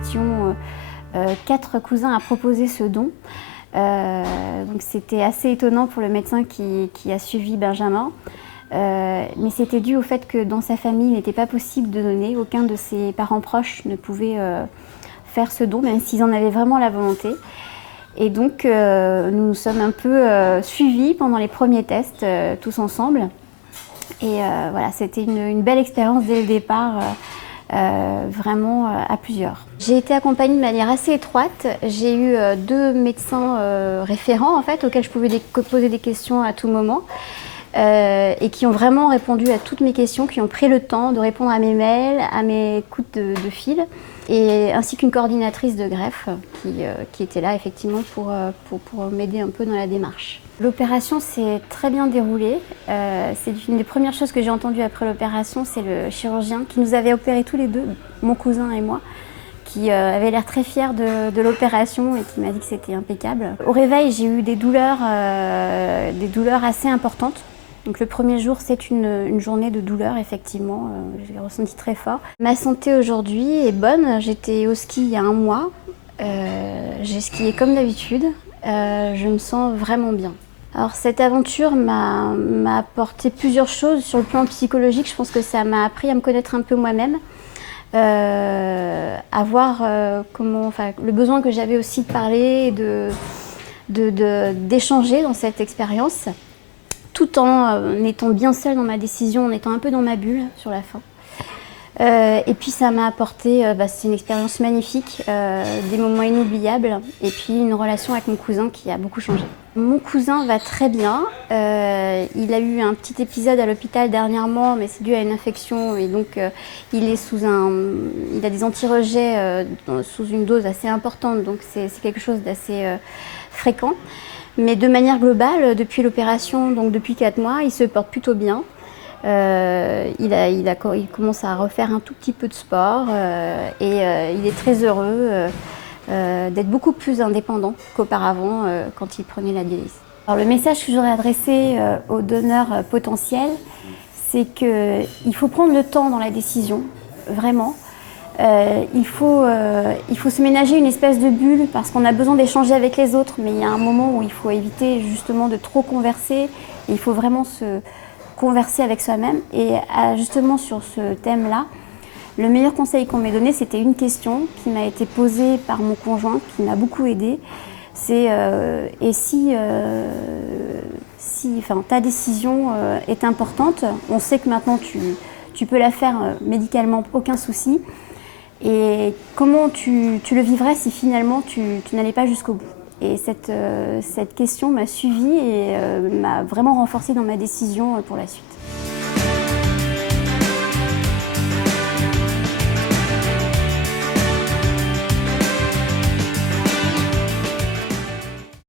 étions 4 cousins à proposer ce don. Donc c'était assez étonnant pour le médecin qui a suivi Benjamin. Mais c'était dû au fait que dans sa famille, il n'était pas possible de donner. Aucun de ses parents proches ne pouvait faire ce don, même s'ils en avaient vraiment la volonté. Et donc nous nous sommes un peu suivis pendant les premiers tests, tous ensemble. Et voilà, c'était une belle expérience dès le départ, vraiment à plusieurs. J'ai été accompagnée de manière assez étroite. J'ai eu 2 médecins référents en fait, auxquels je pouvais poser des questions à tout moment. Et qui ont vraiment répondu à toutes mes questions, qui ont pris le temps de répondre à mes mails, à mes coups de fil, et ainsi qu'une coordinatrice de greffe qui était là effectivement pour m'aider un peu dans la démarche. L'opération s'est très bien déroulée. C'est une des premières choses que j'ai entendues après l'opération, c'est le chirurgien qui nous avait opérés tous les deux, mon cousin et moi, qui avait l'air très fier de l'opération et qui m'a dit que c'était impeccable. Au réveil, j'ai eu des douleurs assez importantes. Donc le premier jour, c'est une journée de douleur, effectivement, je l'ai ressenti très fort. Ma santé aujourd'hui est bonne, j'étais au ski il y a 1 mois, j'ai skié comme d'habitude, je me sens vraiment bien. Alors cette aventure m'a apporté plusieurs choses sur le plan psychologique, je pense que ça m'a appris à me connaître un peu moi-même. À voir le besoin que j'avais aussi de parler et d'échanger dans cette expérience, tout en étant bien seule dans ma décision, en étant un peu dans ma bulle sur la fin. Et puis ça m'a apporté, c'est une expérience magnifique, des moments inoubliables et puis une relation avec mon cousin qui a beaucoup changé. Mon cousin va très bien, il a eu un petit épisode à l'hôpital dernièrement, mais c'est dû à une infection et donc il a des anti-rejets sous une dose assez importante, donc c'est quelque chose d'assez fréquent. Mais de manière globale, depuis l'opération, donc depuis 4 mois, il se porte plutôt bien. Il commence à refaire un tout petit peu de sport et il est très heureux d'être beaucoup plus indépendant qu'auparavant quand il prenait la dialyse. Alors, le message que j'aurais adressé aux donneurs potentiels, c'est qu'il faut prendre le temps dans la décision, vraiment. Il faut se ménager une espèce de bulle parce qu'on a besoin d'échanger avec les autres, mais il y a un moment où il faut éviter justement de trop converser. Il faut vraiment se converser avec soi-même. Et justement sur ce thème-là, le meilleur conseil qu'on m'ait donné, c'était une question qui m'a été posée par mon conjoint, qui m'a beaucoup aidée. C'est et si ta décision est importante, on sait que maintenant tu peux la faire médicalement, aucun souci. Et comment tu le vivrais si finalement tu n'allais pas jusqu'au bout? Et cette question m'a suivie et m'a vraiment renforcée dans ma décision pour la suite.